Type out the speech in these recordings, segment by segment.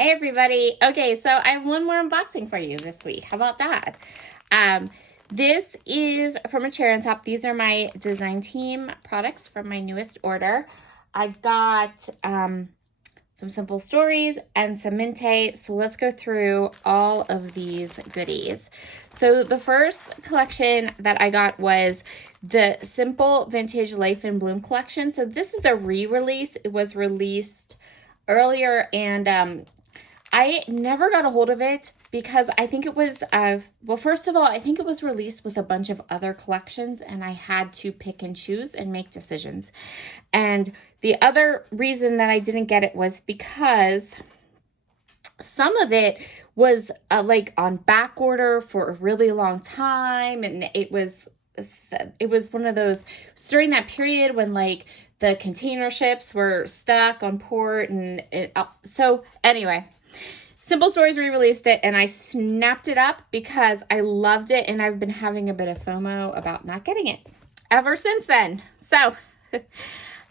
Hey everybody. Okay, so I have one more unboxing for you this week. How about that? This is from a cherry on top. These are my design team products from my newest order. I've got some simple stories and some Minte. So let's go through all of these goodies. So the first collection that I got was the Simple Vintage Life in Bloom collection. So this is a re-release. It was released earlier and I never got a hold of it because I think it was, well, first of all, I think it was released with a bunch of other collections and I had to pick and choose and make decisions. And the other reason that I didn't get it was because some of it was like on back order for a really long time. And it was one of those, during that period when like the container ships were stuck on port and so anyway. Simple Stories re-released it and I snapped it up because I loved it and I've been having a bit of FOMO about not getting it ever since then. So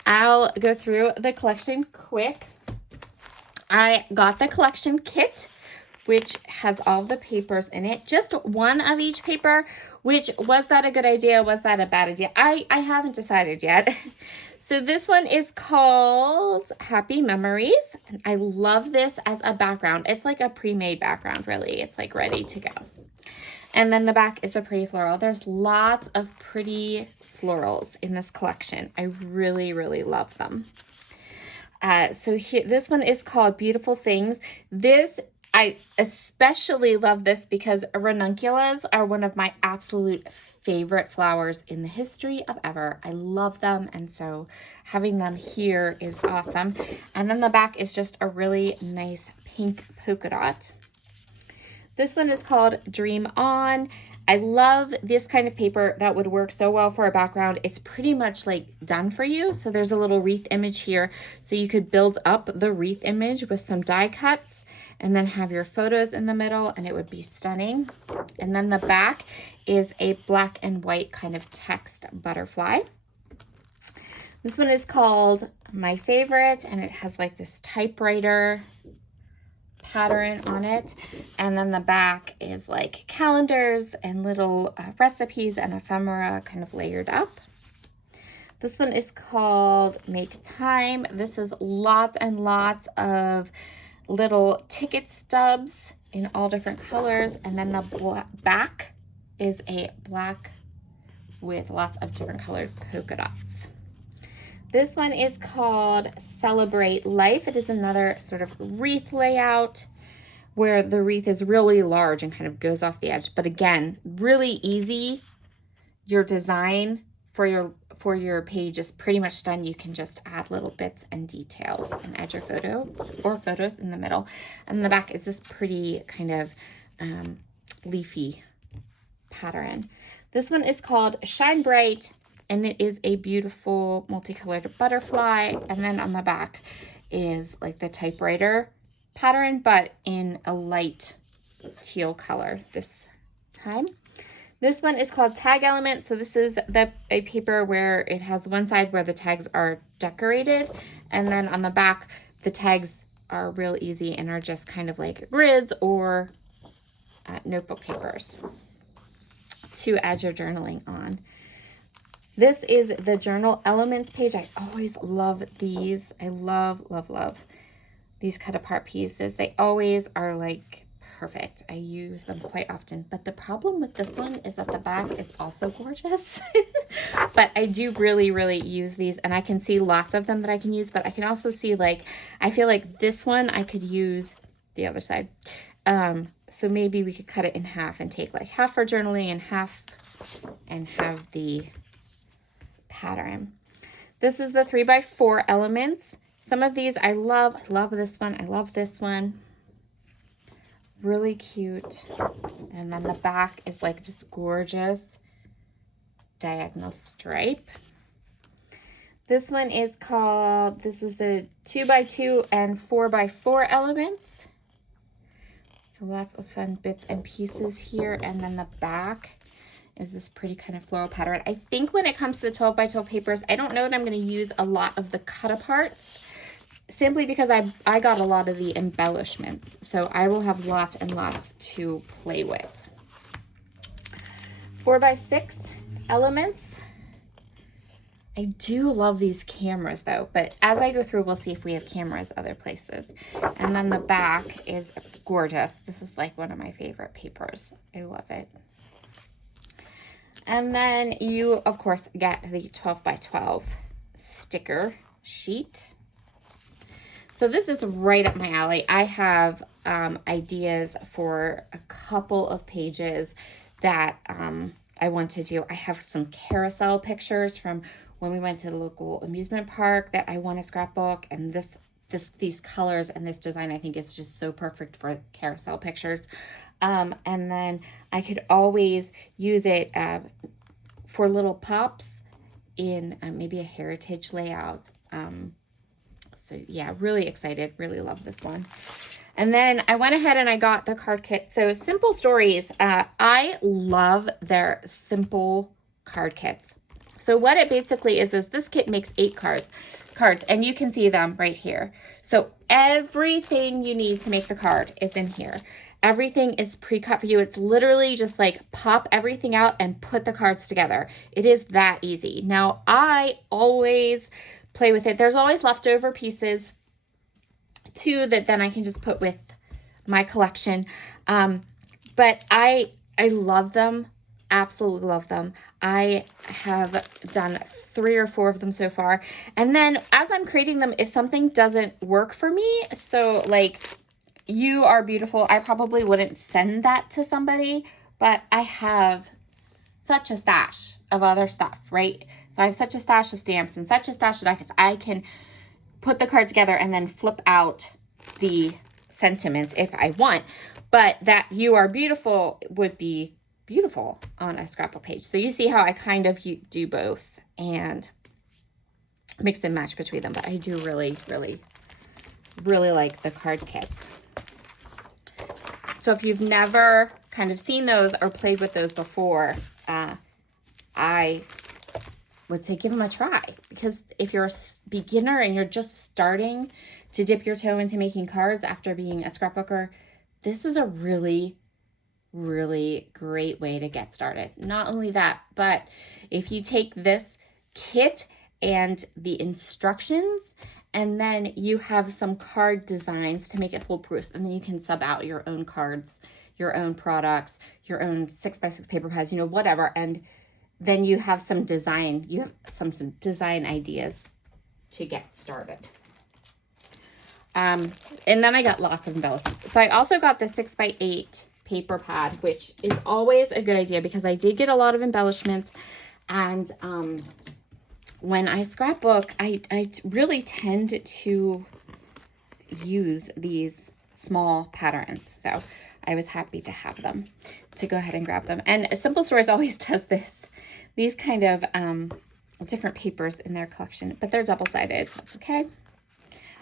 I'll go through the collection quick. I got the collection kit, which has all the papers in it. Just one of each paper, which, was that a good idea? Was that a bad idea? I haven't decided yet. So this one is called Happy Memories. And I love this as a background. It's like a pre-made background, really. It's like ready to go. And then the back is a pretty floral. There's lots of pretty florals in this collection. I really, really love them. So here, this one is called Beautiful Things. I especially love this because ranunculus are one of my absolute favorite flowers in the history of ever. I love them, and so having them here is awesome. And then the back is just a really nice pink polka dot. This one is called Dream On. I love this kind of paper that would work so well for a background. It's pretty much like done for you. So there's a little wreath image here. So you could build up the wreath image with some die cuts and then have your photos in the middle and it would be stunning. And then the back is a black and white kind of text butterfly. This one is called My Favorite and it has like this typewriter pattern on it, and then the back is like calendars and little recipes and ephemera kind of layered up. This one is called Make Time. This is lots and lots of little ticket stubs in all different colors, and then the back is a black with lots of different colored polka dots. This one is called Celebrate Life. It is another sort of wreath layout where the wreath is really large and kind of goes off the edge. But again, really easy. Your design for your page is pretty much done. You can just add little bits and details and add your photos in the middle. And the back is this pretty kind of leafy pattern. This one is called Shine Bright. And it is a beautiful multicolored butterfly. And then on the back is like the typewriter pattern, but in a light teal color this time. This one is called Tag Element. So this is a paper where it has one side where the tags are decorated. And then on the back, the tags are real easy and are just kind of like grids or notebook papers to add your journaling on. This is the Journal Elements page. I always love these. I love these cut apart pieces. They always are like perfect. I use them quite often. But the problem with this one is that the back is also gorgeous. But I do really, really use these. And I can see lots of them that I can use. But I can also see like, I feel like this one I could use the other side. So maybe we could cut it in half and take like half for journaling and have the pattern. This is the 3x4 elements. Some of these I love. I love this one. I love this one. Really cute. And then the back is like this gorgeous diagonal stripe. This one is called, this is the 2x2 and 4x4 elements. So lots of fun bits and pieces here. And then the back is this pretty kind of floral pattern. I think when it comes to the 12x12 papers, I don't know that I'm going to use a lot of the cut aparts simply because I got a lot of the embellishments. So I will have lots and lots to play with. 4x6 elements. I do love these cameras though, but as I go through, we'll see if we have cameras other places. And then the back is gorgeous. This is like one of my favorite papers. I love it. And then you, of course, get the 12x12 sticker sheet. So this is right up my alley. I have ideas for a couple of pages that I want to do. I have some carousel pictures from when we went to the local amusement park that I want to scrapbook, and these colors and this design I think is just so perfect for carousel pictures. And then I could always use it for little pops in maybe a heritage layout. So yeah, really excited, really love this one. And then I went ahead and I got the card kit. So Simple Stories, I love their simple card kits. So what it basically is this kit makes 8 cards, and you can see them right here. So everything you need to make the card is in here. Everything is pre-cut for you. It's literally just like pop everything out and put the cards together. It is that easy. Now, I always play with it. There's always leftover pieces too that then I can just put with my collection. But I love them. Absolutely love them. I have done 3 or 4 of them so far. And then as I'm creating them, if something doesn't work for me, so like You Are Beautiful, I probably wouldn't send that to somebody, but I have such a stash of other stuff, right? So I have such a stash of stamps and such a stash of dies. I can put the card together and then flip out the sentiments if I want. But that You Are Beautiful would be beautiful on a scrapbook page. So you see how I kind of do both and mix and match between them. But I do really, really, really like the card kits. So if you've never kind of seen those or played with those before, I would say give them a try. Because if you're a beginner and you're just starting to dip your toe into making cards after being a scrapbooker, this is a really, really great way to get started. Not only that, but if you take this kit and the instructions, and then you have some card designs to make it foolproof, and then you can sub out your own cards, your own products, your own 6x6 paper pads, whatever, and then you have some design, some design ideas to get started. And then I got lots of embellishments. So I also got the 6x8 paper pad, which is always a good idea because I did get a lot of embellishments. And when I scrapbook, I really tend to use these small patterns. So I was happy to have them, to go ahead and grab them. And Simple Stories always does these kind of different papers in their collection, but they're double-sided, so it's okay.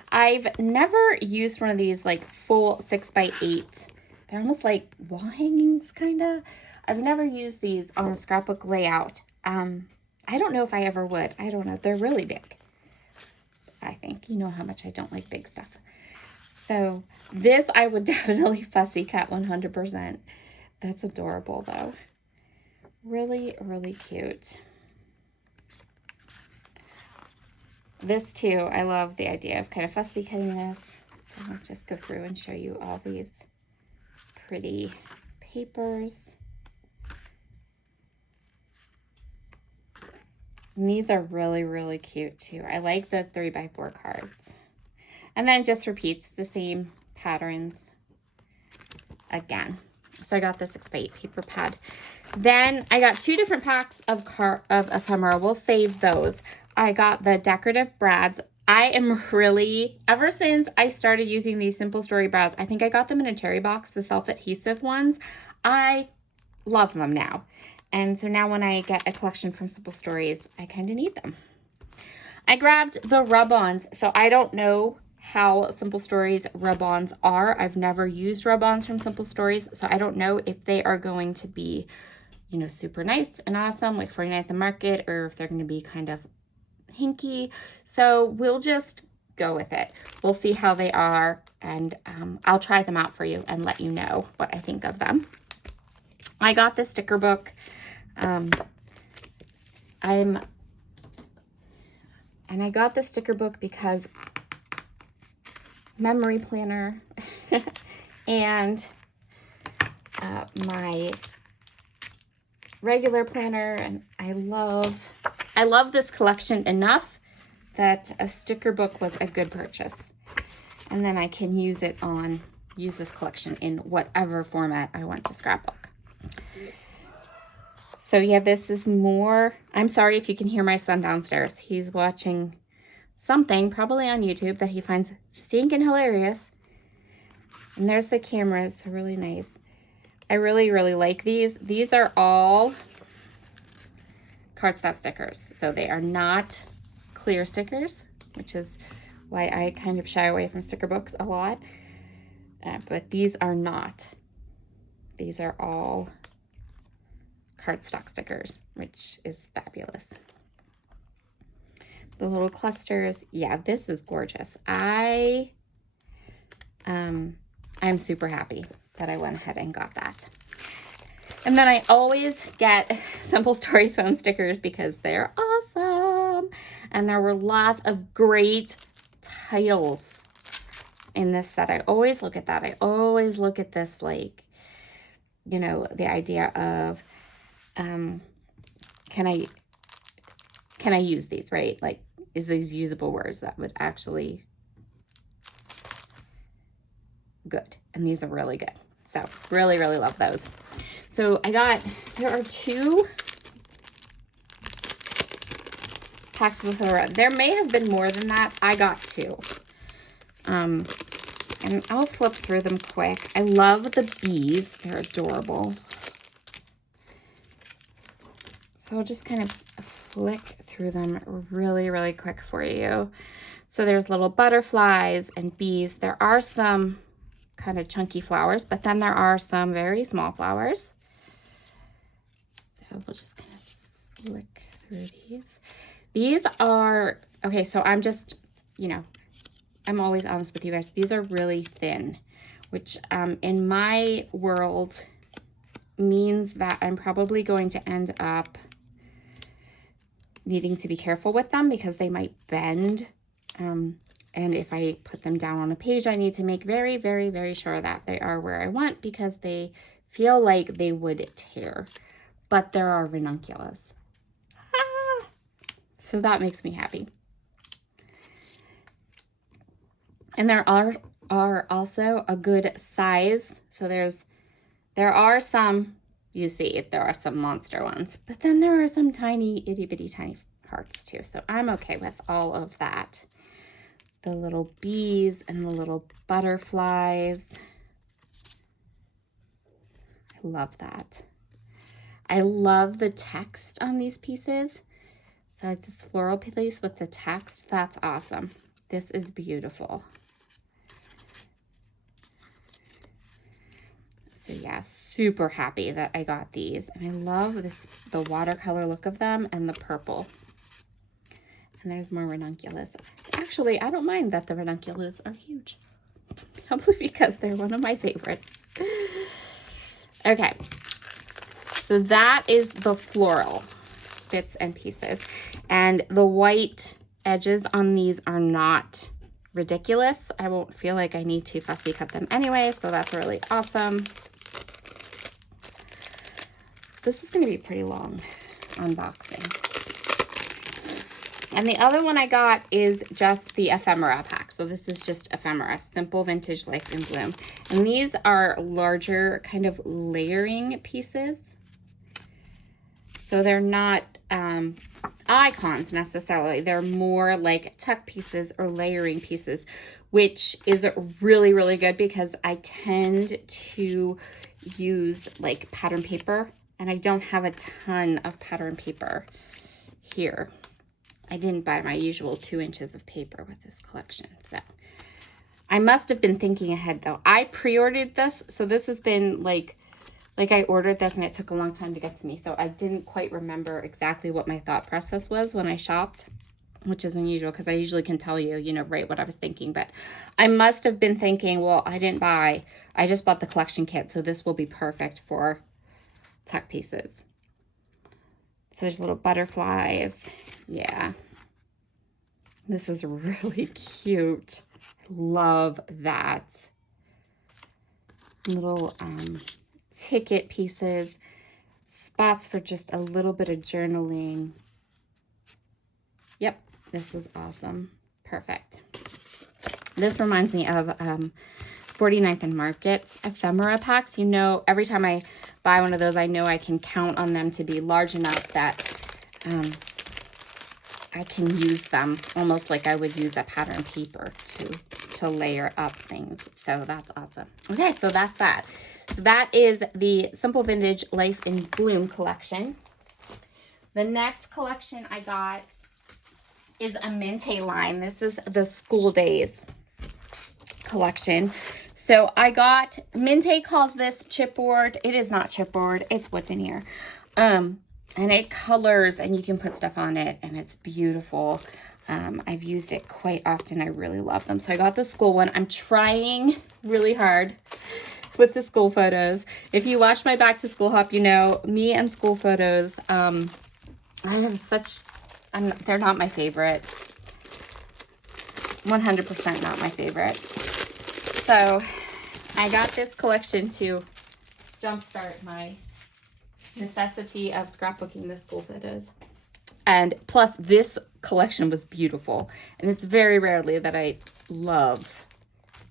I've never used one of these like full 6x8. They're almost like wall hangings, kind of. I've never used these on a scrapbook layout. I don't know if I ever would. I don't know. They're really big, I think. You know how much I don't like big stuff. So this I would definitely fussy cut 100%. That's adorable, though. Really, really cute. This, too, I love the idea of kind of fussy cutting this. So I'll just go through and show you all these pretty papers. And these are really, really cute, too. I like the 3x4 cards. And then just repeats the same patterns again. So I got the 6x8 paper pad. Then I got 2 different packs of ephemera. We'll save those. I got the decorative brads. I am really, ever since I started using these Simple Story brads, I think I got them in a cherry box, the self-adhesive ones. I love them now. And so now when I get a collection from Simple Stories, I kind of need them. I grabbed the rub-ons. So I don't know how Simple Stories rub-ons are. I've never used rub-ons from Simple Stories, so I don't know if they are going to be, super nice and awesome, like 49 at the market, or if they're going to be kind of hinky. So we'll just go with it. We'll see how they are, and I'll try them out for you and let you know what I think of them. I got the sticker book. I got the sticker book because memory planner and my regular planner, and I love this collection enough that a sticker book was a good purchase. And then I can use this collection in whatever format I want to scrapbook. So yeah, this is more, I'm sorry if you can hear my son downstairs. He's watching something, probably on YouTube, that he finds stinking hilarious. And there's the cameras, really nice. I really, really like these. These are all cardstock stickers. So they are not clear stickers, which is why I kind of shy away from sticker books a lot. But these are not. These are all cardstock stickers, which is fabulous. The little clusters, yeah, this is gorgeous. I'm super happy that I went ahead and got that. And then I always get Simple Stories phone stickers because they're awesome. And there were lots of great titles in this set. I always look at that. I always look at this, like, you know, the idea of, can I use these, right? Like, is these usable words that would actually good? And these are really good. So really, really love those. So there are 2 packs of her. There may have been more than that. I got 2. And I'll flip through them quick. I love the bees. They're adorable. So I'll just kind of flick through them really, really quick for you. So there's little butterflies and bees. There are some kind of chunky flowers, but then there are some very small flowers. So we'll just kind of flick through these. These are, okay, so I'm just, you know, I'm always honest with you guys. These are really thin, which in my world means that I'm probably going to end up needing to be careful with them because they might bend. And if I put them down on a page, I need to make very, very, very sure that they are where I want because they feel like they would tear. But there are ranunculus. Ah! So that makes me happy. And there are also a good size. So there are some, you see, there are some monster ones, but then there are some tiny, itty bitty tiny hearts too. So I'm okay with all of that. The little bees and the little butterflies. I love that. I love the text on these pieces. So like this floral piece with the text, that's awesome. This is beautiful. So yeah, super happy that I got these. And I love the watercolor look of them and the purple. And there's more ranunculus. Actually, I don't mind that the ranunculus are huge. Probably because they're one of my favorites. Okay, so that is the floral bits and pieces. And the white edges on these are not ridiculous. I won't feel like I need to fussy cut them anyway, so that's really awesome. This is going to be a pretty long unboxing. And the other one I got is just the ephemera pack. So this is just ephemera, Simple Vintage Life in Bloom. And these are larger kind of layering pieces. So they're not icons necessarily. They're more like tuck pieces or layering pieces, which is really, really good because I tend to use like pattern paper. And I don't have a ton of pattern paper here. I didn't buy my usual 2 inches of paper with this collection. So I must have been thinking ahead though. I pre-ordered this. So this has been like I ordered this and it took a long time to get to me. So I didn't quite remember exactly what my thought process was when I shopped. which is unusual because I usually can tell you, you know, right what I was thinking. But I must have been thinking, well, I just bought the collection kit, so this will be perfect for tuck pieces. So there's little butterflies. Yeah. This is really cute. Love that. Little ticket pieces, spots for just a little bit of journaling. Yep, this is awesome. Perfect. This reminds me of 49th and Market's ephemera packs. You know, every time I buy one of those, I know I can count on them to be large enough that I can use them almost like I would use a pattern paper to layer up things. So that's awesome. Okay, so that's that. So that is the Simple Vintage Life in Bloom collection. The next collection I got is a Minte line. This is the School Days collection. So I got, Minte calls this chipboard. It is not chipboard, it's wood veneer. And it colors and you can put stuff on it and it's beautiful. I've used it quite often. I really love them. So I got the school one. I'm trying really hard with the school photos. If you watch my back to school hop, you know, me and school photos, I have such, they're not my favorite. 100% not my favorite. So I got this collection to jumpstart my necessity of scrapbooking the school photos. And plus this collection was beautiful. And it's very rarely that I love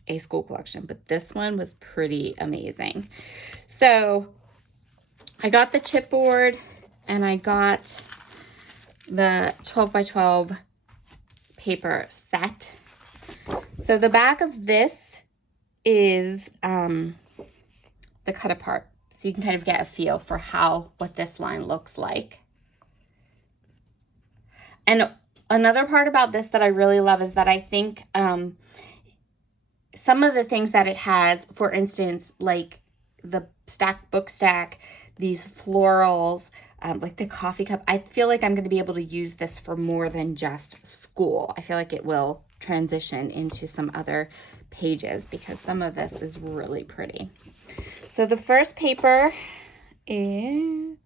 a school collection, but this one was pretty amazing. So I got the chipboard and I got the 12 by 12 paper set. So the back of this is the cut apart. So you can kind of get a feel for what this line looks like. And another part about this that I really love is that I think some of the things that it has, for instance, like the book stack, these florals, like the coffee cup, I feel like I'm going to be able to use this for more than just school. I feel like it will transition into some other pages because some of this is really pretty. So the first paper is,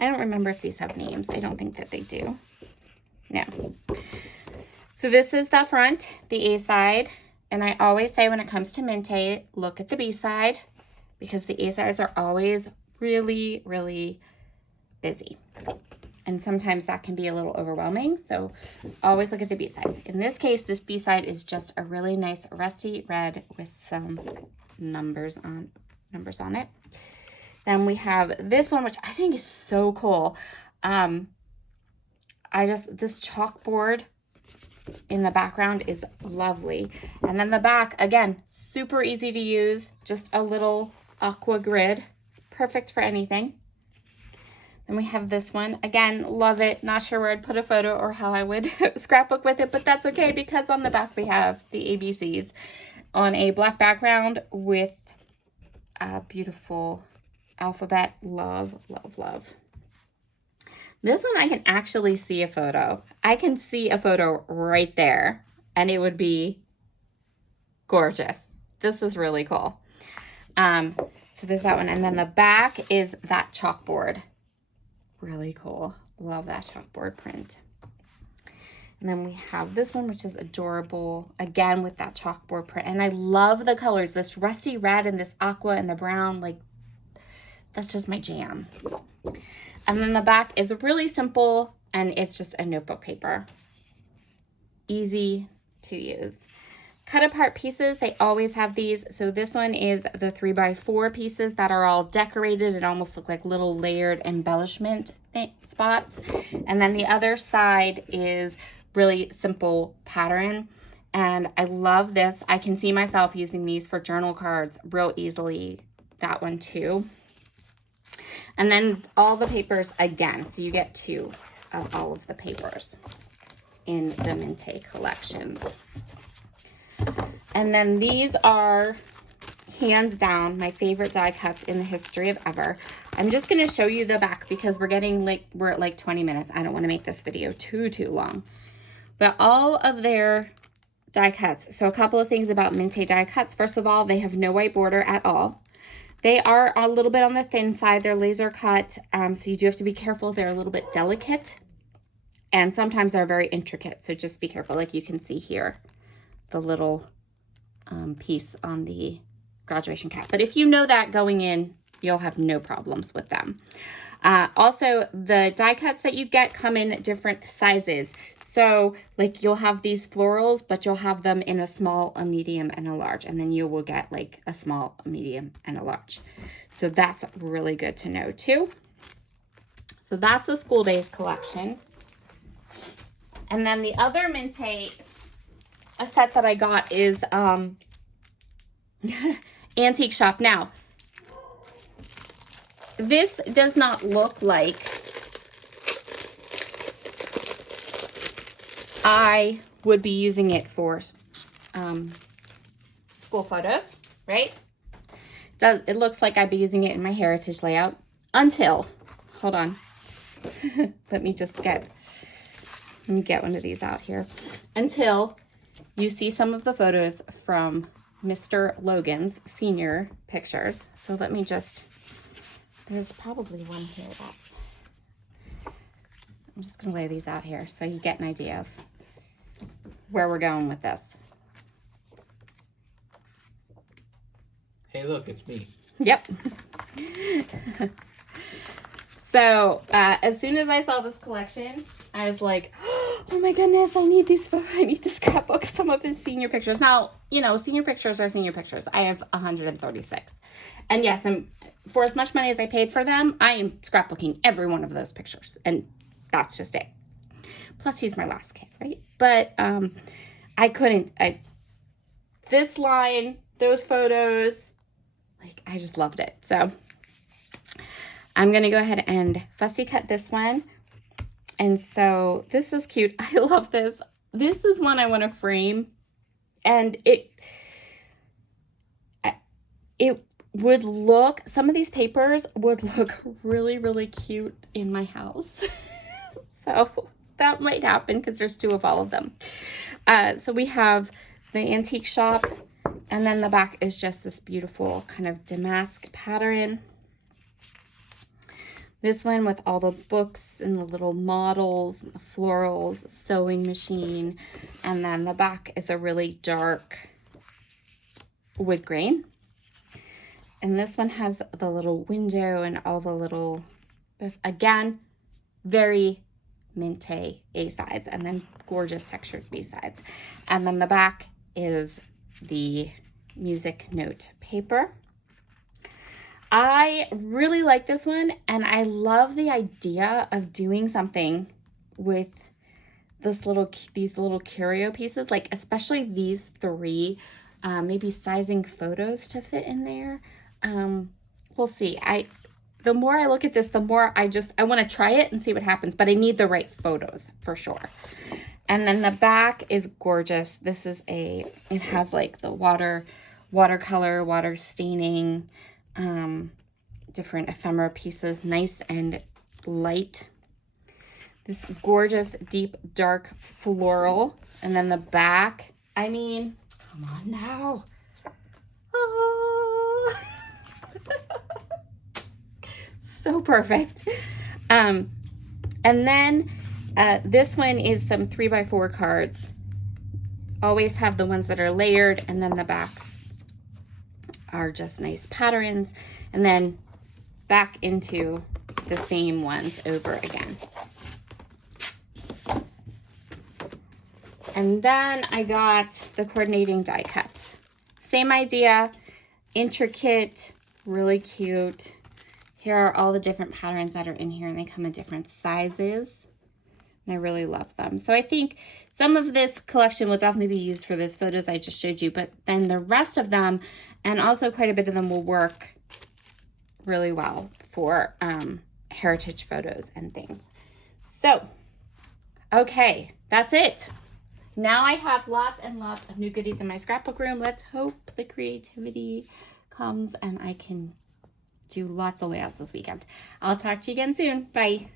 I don't remember if these have names. I don't think that they do. No. So this is the front, the A side. And I always say when it comes to Minte, look at the B side because the A sides are always really, really busy. And sometimes that can be a little overwhelming. So always look at the B sides. In this case, this B side is just a really nice rusty red with some numbers on it. Then we have this one, which I think is so cool. This chalkboard in the background is lovely. And then the back, again, super easy to use. Just a little aqua grid. Perfect for anything. Then we have this one. Again, love it. Not sure where I'd put a photo or how I would scrapbook with it, but that's okay because on the back we have the ABCs on a black background with a beautiful alphabet. Love, love, love. This one I can actually see a photo. I can see a photo right there and it would be gorgeous. This is really cool. So there's that one. And then the back is that chalkboard. Really cool. Love that chalkboard print. And then we have this one, which is adorable. Again, with that chalkboard print. And I love the colors. This rusty red and this aqua and the brown. Like, that's just my jam. And then the back is really simple. And it's just a notebook paper. Easy to use. Cut apart pieces, they always have these. So this one is the 3x4 pieces that are all decorated and almost look like little layered embellishment spots. And then the other side is really simple pattern. And I love this. I can see myself using these for journal cards real easily. That one too. And then all the papers again. So you get 2 of all of the papers in the Minte collections. And then these are hands down my favorite die cuts in the history of ever. I'm just going to show you the back because we're at like 20 minutes. I don't want to make this video too long. but all of their die cuts. So a couple of things about Minte die cuts. First of all, they have no white border at all. They are a little bit on the thin side. They're laser cut, so you do have to be careful. They're a little bit delicate, and sometimes they're very intricate, so just be careful. Like you can see here, the little piece on the graduation cap. But if you know that going in, you'll have no problems with them. Also, the die cuts that you get come in different sizes. So like you'll have these florals, but you'll have them in a small, a medium, and a large. And then you will get like a small, a medium, and a large. So that's really good to know too. So that's the School Days collection. And then the other Minte set that I got is Antique Shop. Now, this does not look like I would be using it for school photos, right? It looks like I'd be using it in my heritage layout until, hold on, let me get one of these out here, until you see some of the photos from Mr. Logan's senior pictures. So let me just, there's probably one here that's, I'm just gonna lay these out here so you get an idea of where we're going with this. Hey, look, it's me. Yep. So as soon as I saw this collection, I was like, oh my goodness, I need these photos. I need to scrapbook some of his senior pictures. Now, you know, senior pictures are senior pictures. I have 136. And yes, for as much money as I paid for them, I am scrapbooking every one of those pictures. And that's just it. Plus, he's my last kid, right? But this line, those photos, like, I just loved it. So I'm going to go ahead and fussy cut this one. And so this is cute. I love this. This is one I want to frame. And it would look, some of these papers would look really, really cute in my house. So that might happen because there's 2 of all of them. So we have the Antique Shop, and then the back is just this beautiful kind of damask pattern. This one with all the books and the little models, the florals, sewing machine, and then the back is a really dark wood grain. And this one has the little window and all the little, again, very Minte A sides, and then gorgeous textured B sides. And then the back is the music note paper. I really like this one, and I love the idea of doing something with these little curio pieces, like especially these 3, maybe sizing photos to fit in there. We'll see. The more I look at this, the more I want to try it and see what happens, but I need the right photos for sure. And then the back is gorgeous. This is it has like the watercolor, water staining, different ephemera pieces, nice and light. This gorgeous, deep, dark floral. And then the back, I mean, come on now. Oh. So perfect. And then this one is some 3x4 cards. Always have the ones that are layered, and then the backs are just nice patterns, and then back into the same ones over again. And then I got the coordinating die cuts. Same idea, intricate, really cute. Here are all the different patterns that are in here, and they come in different sizes. And I really love them. So I think some of this collection will definitely be used for those photos I just showed you, but then the rest of them, and also quite a bit of them, will work really well for heritage photos and things. So, okay, that's it. Now I have lots and lots of new goodies in my scrapbook room. Let's hope the creativity comes and I can do lots of layouts this weekend. I'll talk to you again soon. Bye.